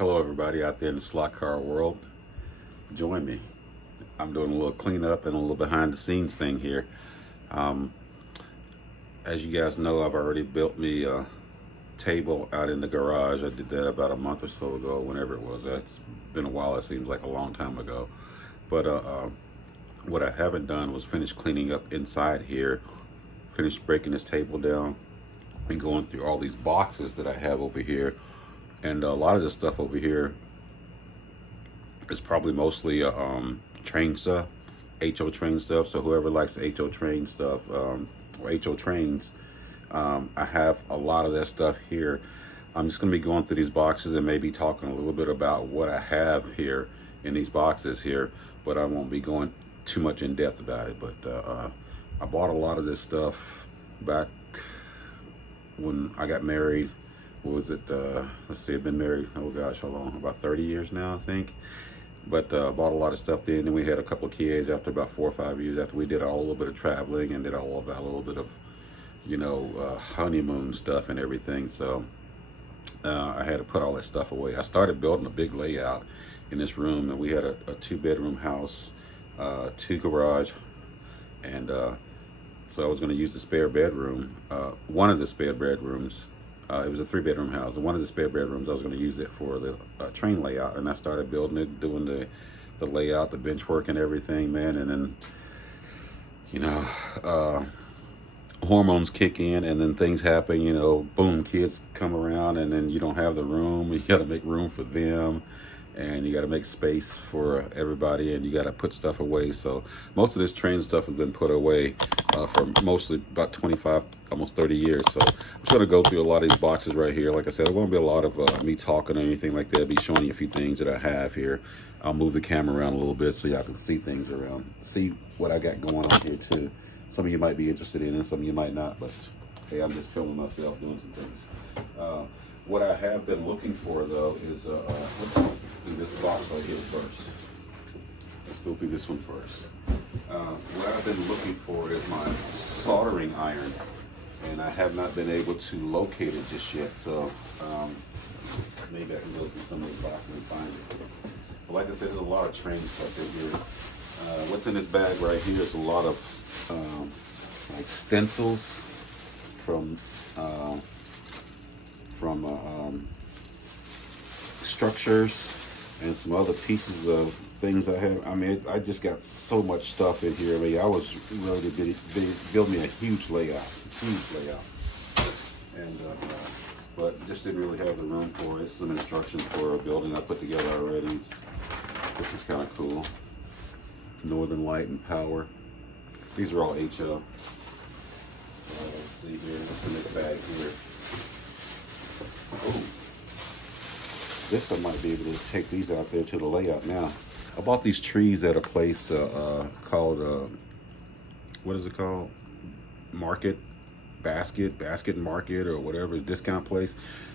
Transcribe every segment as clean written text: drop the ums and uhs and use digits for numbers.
Hello, everybody out there in the slot car world. Join me. I'm doing a little cleanup and a little behind the scenes thing here. Um, as you guys know, I've already built me a table out in the garage. I did that about a month or so ago, whenever it was. That's been a while. It seems like a long time ago. But what I haven't done was finish cleaning up inside here, finish breaking this table down and going through all these boxes that I have over here. And a lot of this stuff over here is probably mostly train stuff, HO train stuff. So whoever likes HO train stuff, or HO trains, I have a lot of that stuff here. I'm just going to be going through these boxes and maybe talking a little bit about what I have here in these boxes here, but I won't be going too much in depth about it. But I bought a lot of this stuff back when I got married. What was it? Let's see, I've been married, oh gosh, how long? About 30 years now, I think. But bought a lot of stuff then, and we had a couple of kids after about 4 or 5 years after we did a little bit of traveling and did all of that, a little bit of, honeymoon stuff and everything. So I had to put all that stuff away. I started building a big layout in this room, and we had a 2-bedroom house, 2 garage, and so I was going to use the spare bedroom, one of the spare bedrooms. It was a 3-bedroom house, and one of the spare bedrooms I was going to use it for the train layout, and I started building it, doing the layout, the bench work, and everything, man. And then, hormones kick in, and then things happen. Boom, kids come around, and then you don't have the room. You got to make room for them, and you got to make space for everybody, and you got to put stuff away. So most of this train stuff has been put away for mostly about 25, almost 30 years. So I'm just going to go through a lot of these boxes right here. Like I said, it won't be a lot of me talking or anything like that. I'll be showing you a few things that I have here. I'll move the camera around a little bit so y'all can see things around, see what I got going on here too. Some of you might be interested in it, some of you might not, but hey, I'm just filming myself doing some things. What I have been looking for, though, is let's go through this box right here first. Let's go through this one first. What I've been looking for is my soldering iron, and I have not been able to locate it just yet. So maybe I can go through some of the boxes and find it. But like I said, there's a lot of train stuff in here. What's in this bag right here is a lot of like stencils from structures and some other pieces of things I have. I mean, I just got so much stuff in here. I mean, I was ready to build me a huge layout, and but just didn't really have the room for it. Some instructions for a building I put together already, which is kind of cool. Northern Light and Power. These are all HO. Let's see here. What's in this bag here? Oh, this I might be able to take these out there to the layout now. I bought these trees at a place called, what is it called? Basket Market or whatever, discount place.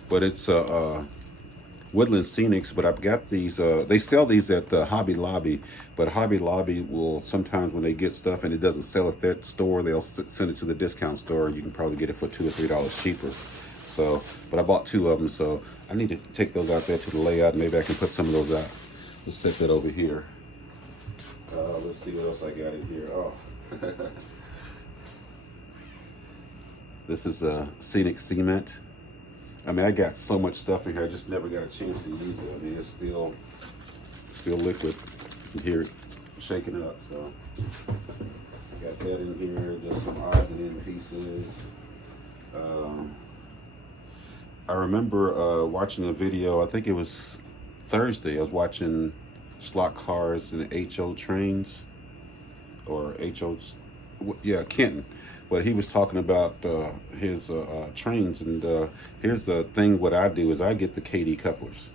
But it's Woodland Scenics, but I've got these, they sell these at Hobby Lobby, but Hobby Lobby will sometimes, when they get stuff and it doesn't sell at that store, they'll send it to the discount store, and you can probably get it for $2 or $3 cheaper. So, but I bought 2 of them, so I need to take those out there to the layout, and maybe I can put some of those out. Let's set that over here. Let's see what else I got in here. Oh, this is Scenic Cement. I mean, I got so much stuff in here. I just never got a chance to use it. I mean, it's still liquid. You can hear it shaking up. So I got that in here. There's some odds and end pieces. I remember watching a video. I think it was Thursday. I was watching slot cars and HO trains, or HO's. Yeah, Kenton. But he was talking about his trains, and here's the thing. What I do is I get the KD couplers.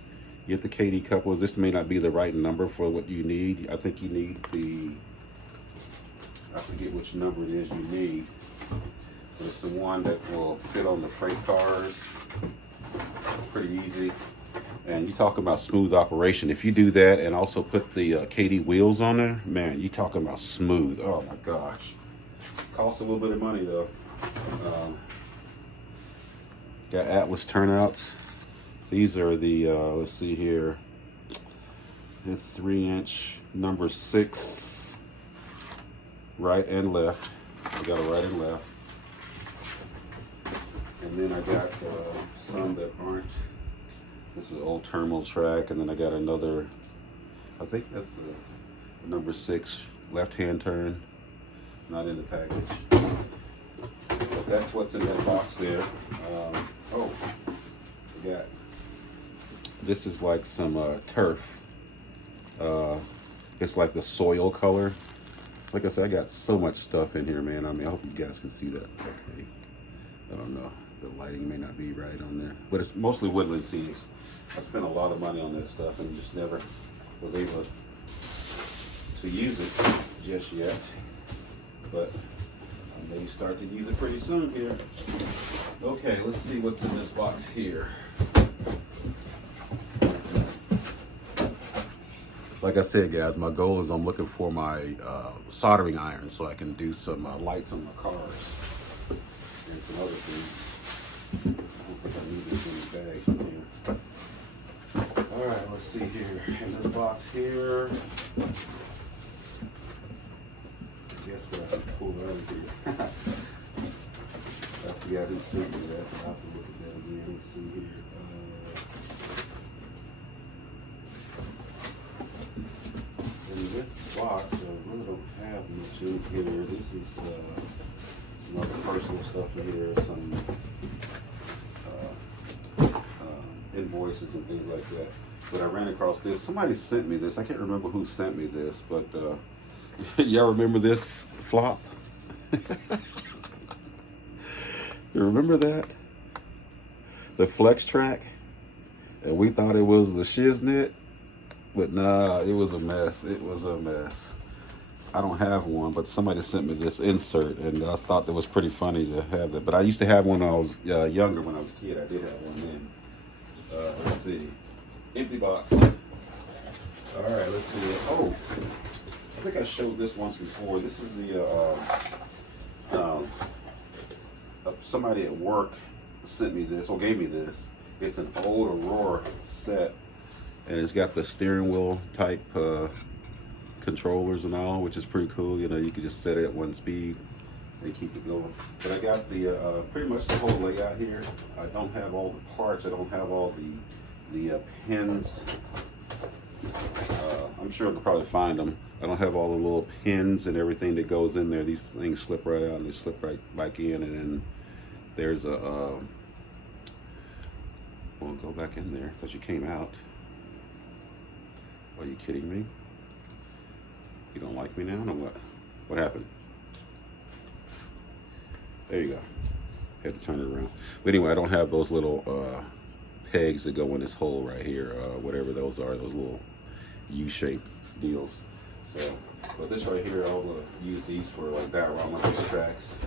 Get the KD couplers. This may not be the right number for what you need. I think you need I forget which number it is you need. But it's the one that will fit on the freight cars. Pretty easy. And you talking about smooth operation. If you do that and also put the KD wheels on there, man, you talking about smooth. Oh my gosh. Costs a little bit of money though. Got Atlas turnouts. These are the, let's see here, the 3-inch number 6, right and left. I got a right and left. And then I got some that aren't. This is an old terminal track, and then I got another, I think that's a number 6 left-hand turn, not in the package. But that's what's in that box there. Oh, forgot. This is like some turf. It's like the soil color. Like I said, I got so much stuff in here, man. I mean, I hope you guys can see that. Okay. I don't know. The lighting may not be right on there, but it's mostly woodland seeds. I spent a lot of money on that stuff and just never was able to use it just yet. But I may start to use it pretty soon here. Okay, let's see what's in this box here. Like I said, guys, my goal is I'm looking for my soldering iron so I can do some lights on my cars and some other things. I don't think I need this in the bags in here. All right, let's see here. In this box here, I guess what I have to pull out of here. I didn't see that. I'll have to look at that again. Let's see here. In this box, I really don't have much in here. This is some other personal stuff in here, some invoices and things like that. But I ran across this. Somebody sent me this. I can't remember who sent me this, but y'all remember this flop? You remember that? The Flex Track? And we thought it was the Shiznit, but nah, it was a mess. It was a mess. I don't have one, but somebody sent me this insert, and I thought that was pretty funny to have that. But I used to have one when I was younger, when I was a kid. I did have one then. Let's see. Empty box. All right, let's see. Oh, I think I showed this once before. This is the, somebody at work sent me this, or gave me this. It's an old Aurora set, and it's got the steering wheel type controllers and all, which is pretty cool. You know, you can just set it at one speed and keep it going. But I got the pretty much the whole layout here. I don't have all the parts. I don't have all the pins. I'm sure I could probably find them. I don't have all the little pins and everything that goes in there. These things slip right out and they slip right back in, and then there's a well, go back in there because you came out. Are you kidding me? You don't like me now or what? What happened? There you go. Had to turn it around. But anyway, I don't have those little pegs that go in this hole right here. Whatever those are, those little U-shaped deals. So, but this right here, I'll use these for like diorama tracks.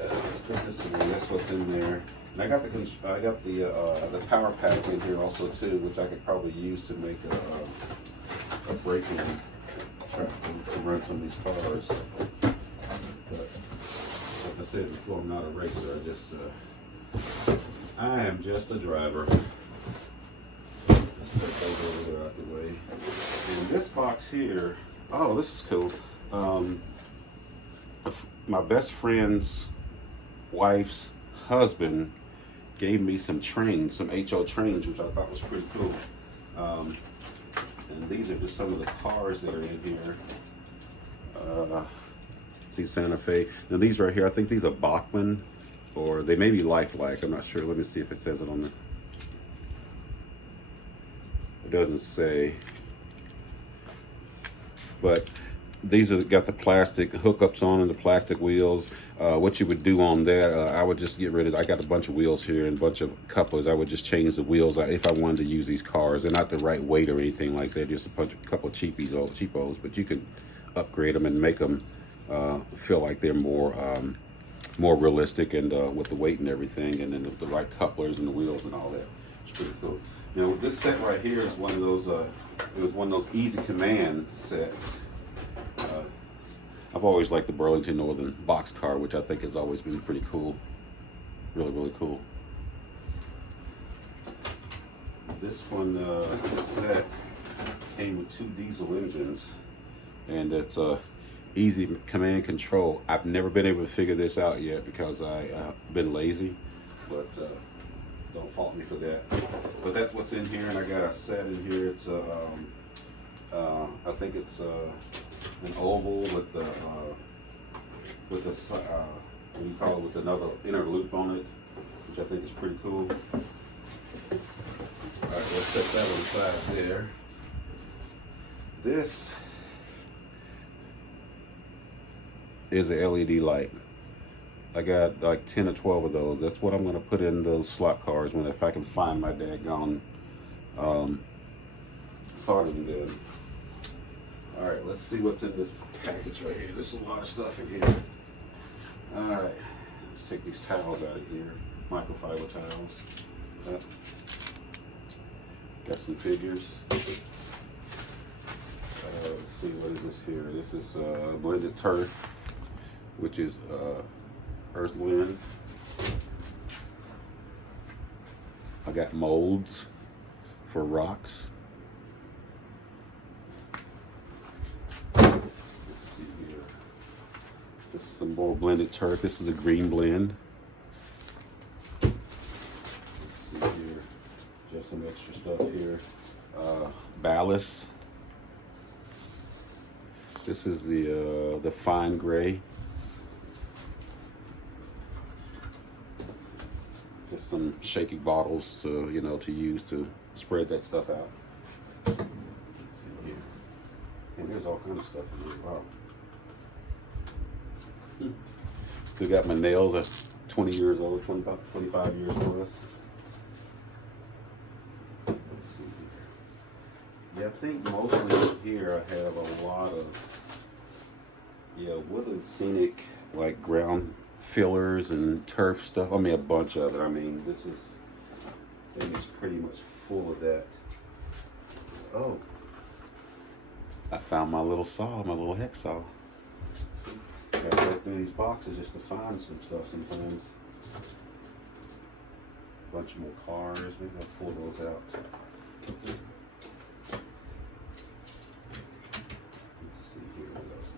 Let's put this in there. That's what's in there. And I got the power pack in here also too, which I could probably use to make a braking track to run some of these cars. But like I said before, I'm not a racer. I am just a driver. Let's set those over there out the way. And this box here, oh, this is cool. My best friend's wife's husband gave me some trains, some HO trains, which I thought was pretty cool. And these are just some of the cars that are in here. See Santa Fe. Now these right here, I think these are Bachmann, or they may be Lifelike. I'm not sure. Let me see if it says it on there. It doesn't say. But these are got the plastic hookups on and the plastic wheels. What you would do on that, I would just get rid of. I got a bunch of wheels here and a bunch of couplers. I would just change the wheels if I wanted to use these cars. They're not the right weight or anything like that. Just couple of cheapos, but you can upgrade them and make them feel like they're more realistic and with the weight and everything, and then the right couplers and the wheels and all that. It's pretty cool. Now this set right here is one of those. It was one of those Easy Command sets. I've always liked the Burlington Northern box car, which I think has always been pretty cool. Really, really cool. This one set came with 2 diesel engines, and it's easy command control. I've never been able to figure this out yet because I've been lazy, but don't fault me for that. But that's what's in here, and I got a set in here. It's I think it's an oval with the what do you call it, with another inner loop on it, which I think is pretty cool. All right, let's set that on the side there. This is a LED light. I got like 10 or 12 of those. That's what I'm gonna put in those slot cars if I can find my daggone soldering gun. All right, let's see what's in this package right here. There's a lot of stuff in here. All right, let's take these towels out of here. Microfiber towels. Got some figures. Let's see, what is this here? This is blended turf, which is Earthwind. I got molds for rocks. Let's see here. This is some more blended turf. This is a green blend. Let's see here. Just some extra stuff here. Ballast. This is the fine gray. Just some shaky bottles to to use to spread that stuff out. Let's see here. And there's all kinds of stuff in here. Wow. Still got my nails at 20 years old, 25 years plus. Let's see here. Yeah, I think mostly here I have a lot of woodland scenic, like ground fillers and turf stuff. I mean, a bunch of it. I mean, this thing is pretty much full of that. Oh, I found my little saw, my little hex saw. I gotta go through these boxes just to find some stuff sometimes. A bunch more cars. Maybe I'll pull those out. Let's see here. What else?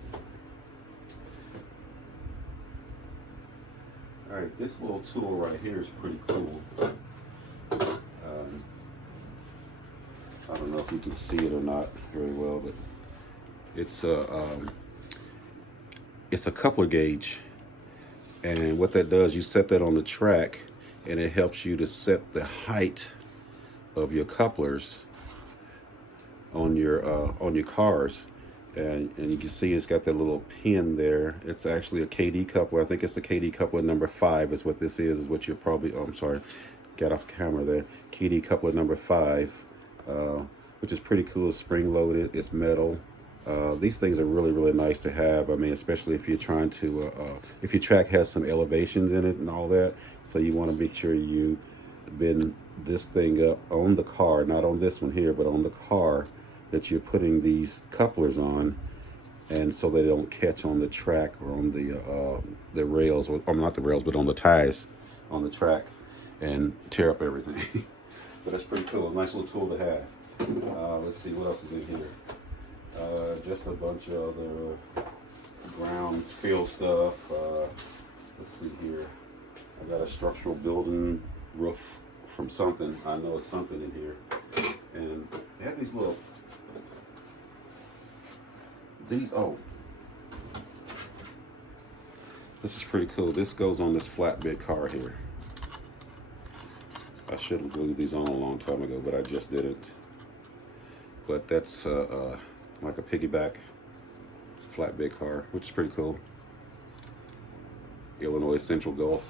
All right, this little tool right here is pretty cool. I don't know if you can see it or not very well, but it's a coupler gauge, and what that does, you set that on the track, and it helps you to set the height of your couplers on your cars. And you can see it's got that little pin there. It's actually a KD coupler. I think it's the KD coupler number 5 is what this is what you're probably, oh, I'm sorry, got off camera there. KD coupler number 5, which is pretty cool. It's spring loaded, it's metal. These things are really, really nice to have. I mean, especially if you're trying to, if your track has some elevations in it and all that. So you want to make sure you bend this thing up on the car, not on this one here, but on the car that you're putting these couplers on, and so they don't catch on the track or on the rails, or not the rails, but on the ties on the track and tear up everything. But that's pretty cool. A nice little tool to have. Let's see what else is in here. Just a bunch of other ground field stuff. Let's see here. I got a structural building roof from something. I know it's something in here. And they have these little, oh, this is pretty cool. This goes on this flatbed car here. I should have glued these on a long time ago, but I just didn't. But that's like a piggyback flatbed car, which is pretty cool. Illinois Central Gulf.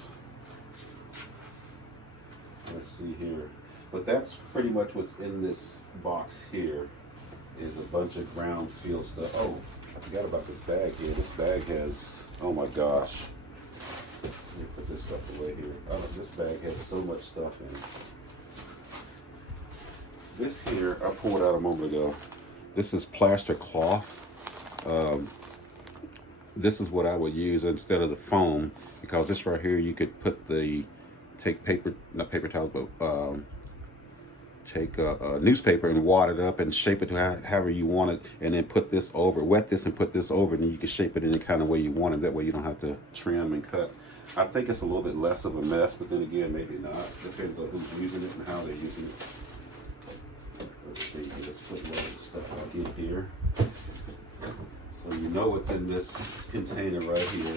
Let's see here. But that's pretty much what's in this box here, is a bunch of ground field stuff. Oh, I forgot about this bag here. This bag has, oh my gosh. Let me put this stuff away here. Oh, this bag has so much stuff in it. This here, I pulled out a moment ago. This is plaster cloth. This is what I would use instead of the foam, because this right here, you could put take paper, not paper towels, but take a newspaper and wad it up and shape it to however you want it, and then put this over, wet this and put this over, and then you can shape it any kind of way you want it. That way you don't have to trim and cut. I think it's a little bit less of a mess, but then again, maybe not. Depends on who's using it and how they're using it. Let's see, let's put more stuff out in here. So you know what's in this container right here.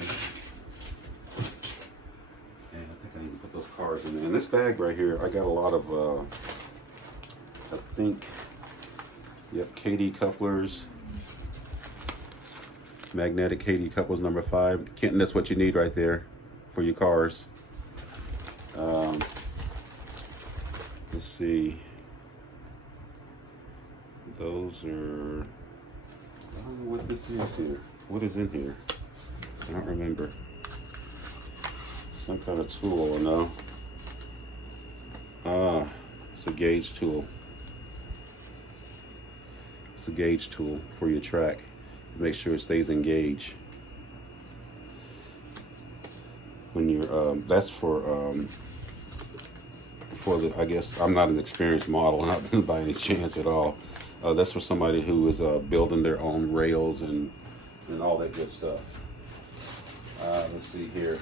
And I think I need to put those cards in there. In this bag right here, I got a lot of, I think, yep, KD couplers. Magnetic KD couplers number 5. Kenton, that's what you need right there for your cars. Let's see. Those are, I don't know what this is here. What is in here? I don't remember. Some kind of tool, no? Ah, it's a gauge tool. It's a gauge tool for your track. Make sure it stays engaged. When you're, that's for the, I guess, I'm not an experienced model, not by any chance at all. That's for somebody who is building their own rails and all that good stuff. Let's see here.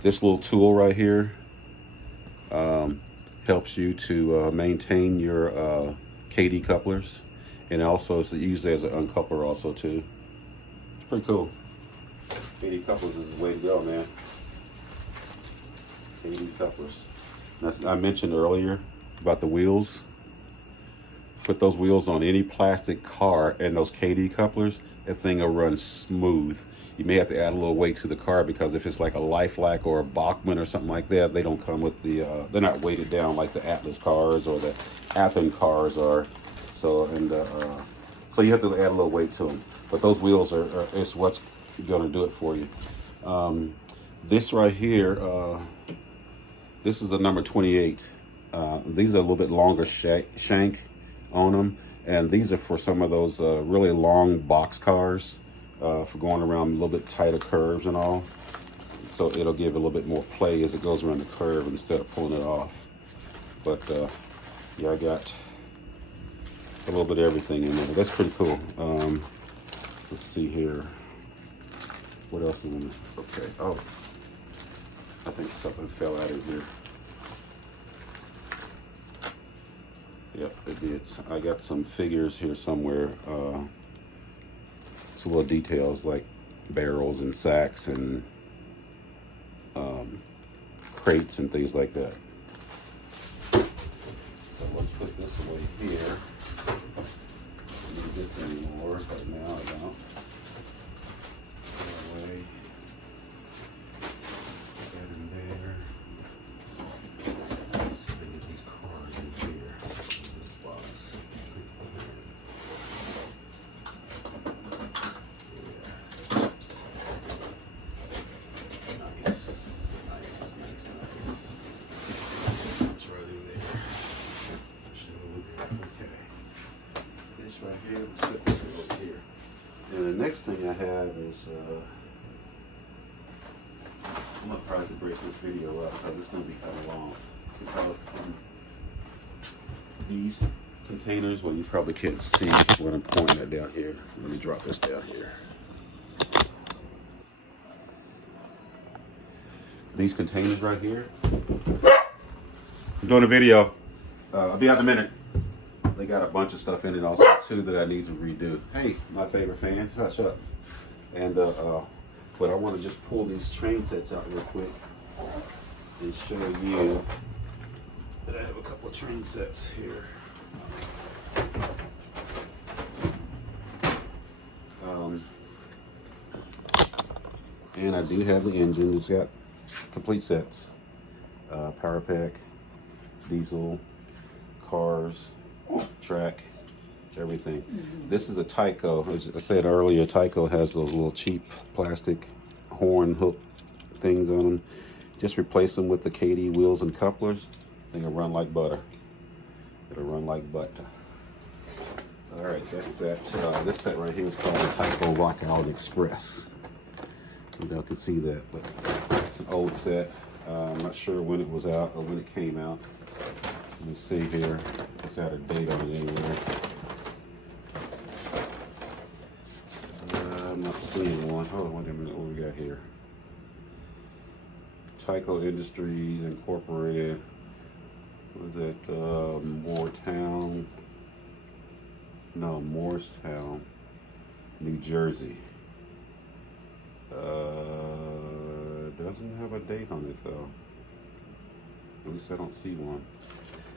This little tool right here helps you to maintain your KD couplers, and also it's used as an uncoupler also too. It's pretty cool. KD couplers is the way to go, man. KD couplers. I mentioned earlier about the wheels. Put those wheels on any plastic car and those KD couplers, that thing will run smooth. You may have to add a little weight to the car, because if it's like a Lifelike or a Bachmann or something like that, they don't come with the, they're not weighted down like the Atlas cars or the Athearn cars are. So, and so you have to add a little weight to them. But those wheels is what's gonna do it for you. This right here, this is a number 28. These are a little bit longer shank on them, and these are for some of those really long box cars, for going around a little bit tighter curves and all. So it'll give a little bit more play as it goes around the curve instead of pulling it off. But yeah, I got a little bit of everything in there. That's pretty cool. Let's see here. What else is in there? Okay. Oh, I think something fell out of here. Yep, it did. I got some figures here somewhere. It's little details like barrels and sacks and crates and things like that. So let's put this away here. I don't need this anymore right now. I don't. Put it away. Put that in there. Let's see if we can get these cards in here. This box. Right here, let's set this over here. And the next thing I have is, I'm gonna try to break this video up because it's gonna be kind of long. Because these containers, well, you probably can't see when I'm pointing it down here. Let me drop this down here. These containers right here. I'm doing a video. I'll be out in a minute. They got a bunch of stuff in it also too that I need to redo. Hey, my favorite fan, hush up. And but I want to just pull these train sets out real quick and show you that I have a couple of train sets here. And I do have the engine. It's got complete sets, power pack, diesel, cars, track, everything. This is a Tyco. As I said earlier, Tyco has those little cheap plastic horn hook things on them. Just replace them with the KD wheels and couplers. They'll run like butter. It'll run like butter. All right, that's that. This set right here is called the Tyco Rockout Express. Y'all can see that, but it's an old set. I'm not sure when it was out or when it came out. Let me see here. It's had a date on it anywhere. I'm not seeing one. Hold on, wait a minute. What we got here? Tyco Industries Incorporated. Was it Moretown? No, Morristown, New Jersey. Doesn't have a date on it though. At least I don't see one.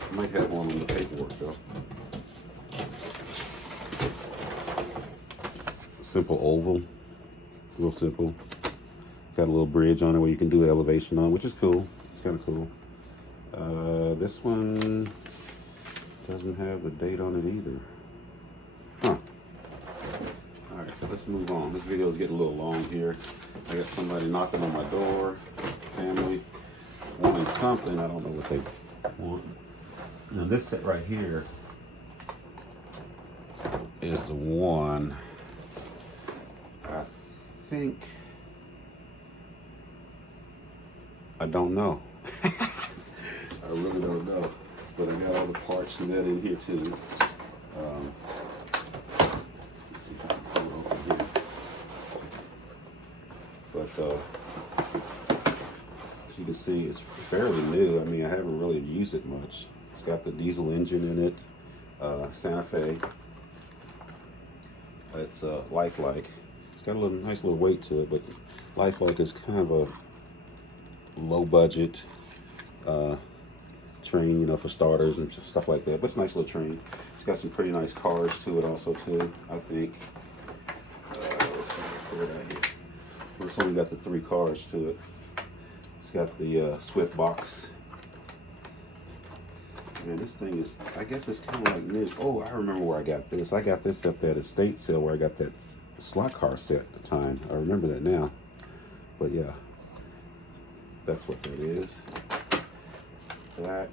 I might have one on the paperwork though. Simple oval, real simple. Got a little bridge on it where you can do elevation on, which is cool. It's kind of cool. This one doesn't have the date on it either. Huh. All right, so let's move on. This video is getting a little long here. I got somebody knocking on my door, family, wanting something. I don't know what they want. Now this set right here is the one. I think, I don't know. I really don't know, but I got all the parts and that in here too. Let's see if I can pull it open here. But as you can see, it's fairly new. I mean, I haven't really used it much. It's got the diesel engine in it, Santa Fe. It's lifelike. It's got a little nice little weight to it, but lifelike is kind of a low budget train, you know, for starters and stuff like that. But it's a nice little train. It's got some pretty nice cars to it also too, I think. Let's see, put it out here. It's only got the 3 cars to it. It's got the Swift box. Man, this thing is, I guess it's kind of like this. Oh, I remember where I got this. I got this at that estate sale where I got that slot car set at the time. I remember that now. But yeah, that's what that is. That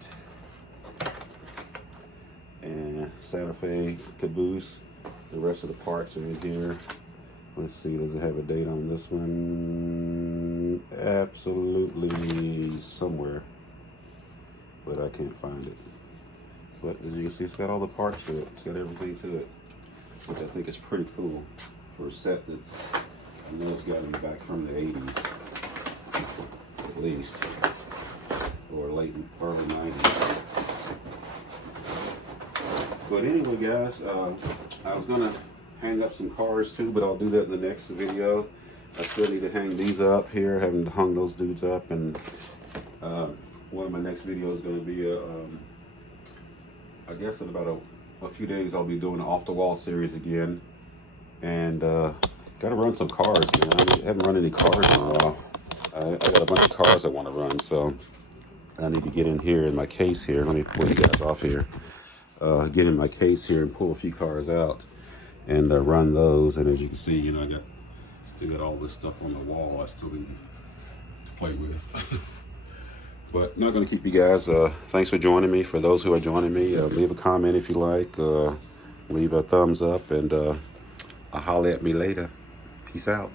and Santa Fe caboose. The rest of the parts are in here. Let's see, does it have a date on this one? Absolutely somewhere, but I can't find it. But as you can see, it's got all the parts to it. It's got everything to it, which I think is pretty cool for a set that's, I know it's got to be back from the 80s, at least, or late, early 90s. But anyway, guys, I was gonna hang up some cars too, but I'll do that in the next video. I still need to hang these up here. I haven't hung those dudes up, and one of my next videos is going to be I guess in about a few days I'll be doing an off the wall series again, and got to run some cars, man. I haven't run any cars in a while. I got a bunch of cars I want to run, so I need to get in here in my case here. Let me pull you guys off here. Get in my case here and pull a few cars out and run those. And as you can see, you know, I still got all this stuff on the wall I still need to play with. But not going to keep you guys. Thanks for joining me. For those who are joining me, leave a comment if you like. Leave a thumbs up, and I'll holler at me later. Peace out.